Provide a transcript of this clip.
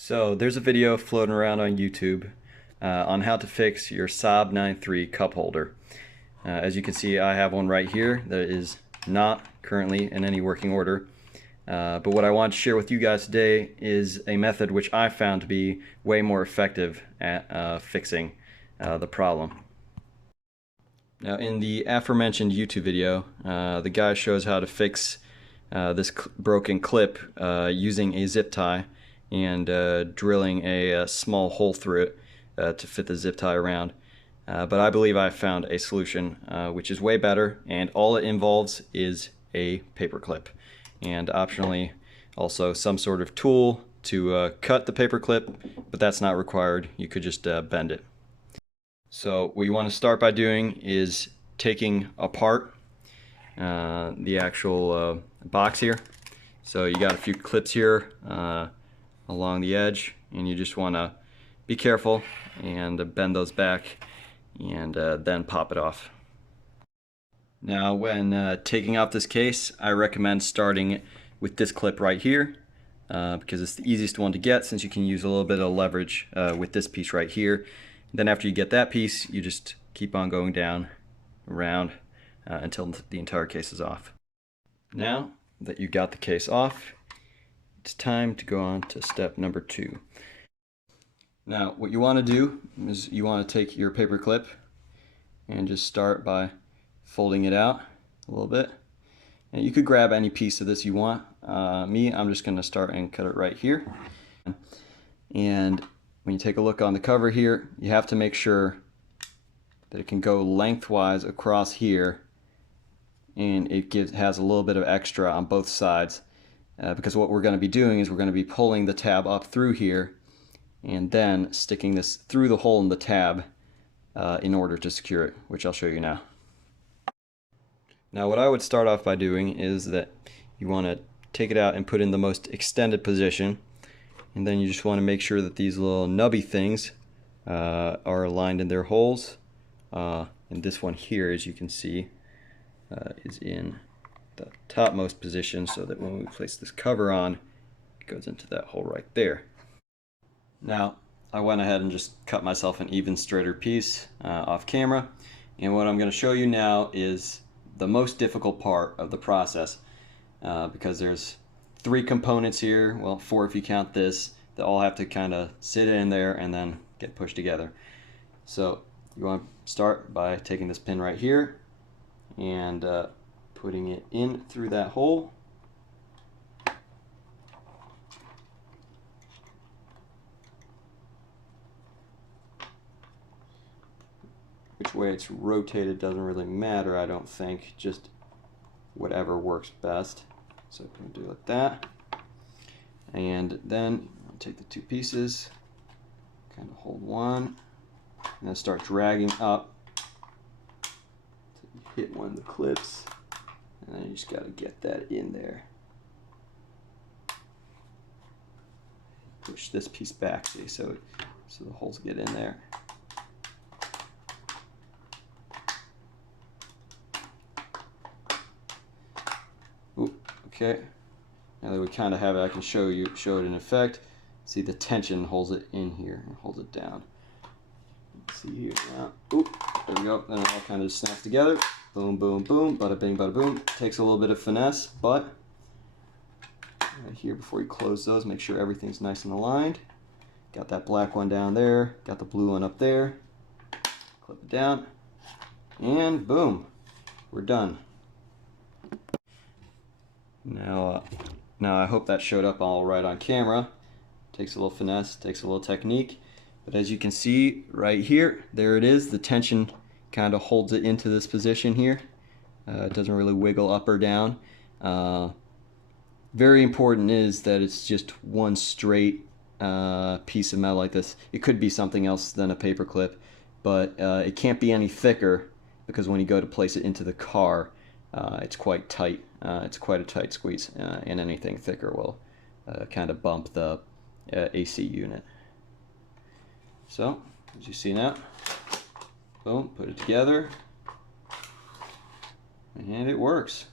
So there's a video floating around on YouTube on how to fix your Saab 93 cup holder. As you can see, I have one right here that is not currently in any working order. But what I want to share with you guys today is a method which I found to be way more effective at fixing the problem. Now, in the aforementioned YouTube video, the guy shows how to fix this broken clip using a zip tie and drilling a small hole through it to fit the zip tie around. But I believe I found a solution which is way better, and all it involves is a paper clip and optionally also some sort of tool to cut the paper clip, but that's not required. You could just bend it. So what you want to start by doing is taking apart the actual box here. So you got a few clips here along the edge, and you just want to be careful and bend those back and then pop it off. Now when taking off this case, I recommend starting with this clip right here because it's the easiest one to get, since you can use a little bit of leverage with this piece right here. Then after you get that piece, you just keep on going down around until the entire case is off. Now that you got the case off, it's time to go on to step number 2. Now what you want to do is you want to take your paper clip and just start by folding it out a little bit. And you could grab any piece of this you want. I'm just going to start and cut it right here. And when you take a look on the cover here, you have to make sure that it can go lengthwise across here, and it has a little bit of extra on both sides, because what we're going to be doing is we're going to be pulling the tab up through here and then sticking this through the hole in the tab in order to secure it, which I'll show you now. Now what I would start off by doing is that you want to take it out and put in the most extended position. And then you just want to make sure that these little nubby things are aligned in their holes. And this one here, as you can see, is in the topmost position, so that when we place this cover on, it goes into that hole right there. Now, I went ahead and just cut myself an even straighter piece off camera. And what I'm going to show you now is the most difficult part of the process, because there's 3 components here, well 4 if you count this, that all have to kind of sit in there and then get pushed together. So you want to start by taking this pin right here and putting it in through that hole. Which way it's rotated doesn't really matter, I don't think, just whatever works best. So I'm going to do it like that, and then I'll take the 2 pieces, kind of hold one, and then start dragging up until you hit one of the clips, and then you just got to get that in there. Push this piece back, see, so the holes get in there. Okay, now that we kind of have it, I can show it in effect. See, the tension holds it in here and holds it down. Let's see here now. Oop, there we go. Then it all kind of just snaps together. Boom, boom, boom. Bada bing, bada boom. Takes a little bit of finesse, but right here, before you close those, make sure everything's nice and aligned. Got that black one down there. Got the blue one up there. Clip it down, and boom, we're done. Now I hope that showed up all right on camera. Takes a little finesse, takes a little technique, but as you can see right here, there it is. The tension kind of holds it into this position here. It doesn't really wiggle up or down. Very important is that it's just one straight piece of metal like this. It could be something else than a paper clip, but it can't be any thicker, because when you go to place it into the car, it's quite tight. It's quite a tight squeeze, and anything thicker will kind of bump the AC unit. So, as you see now, boom, put it together, and it works.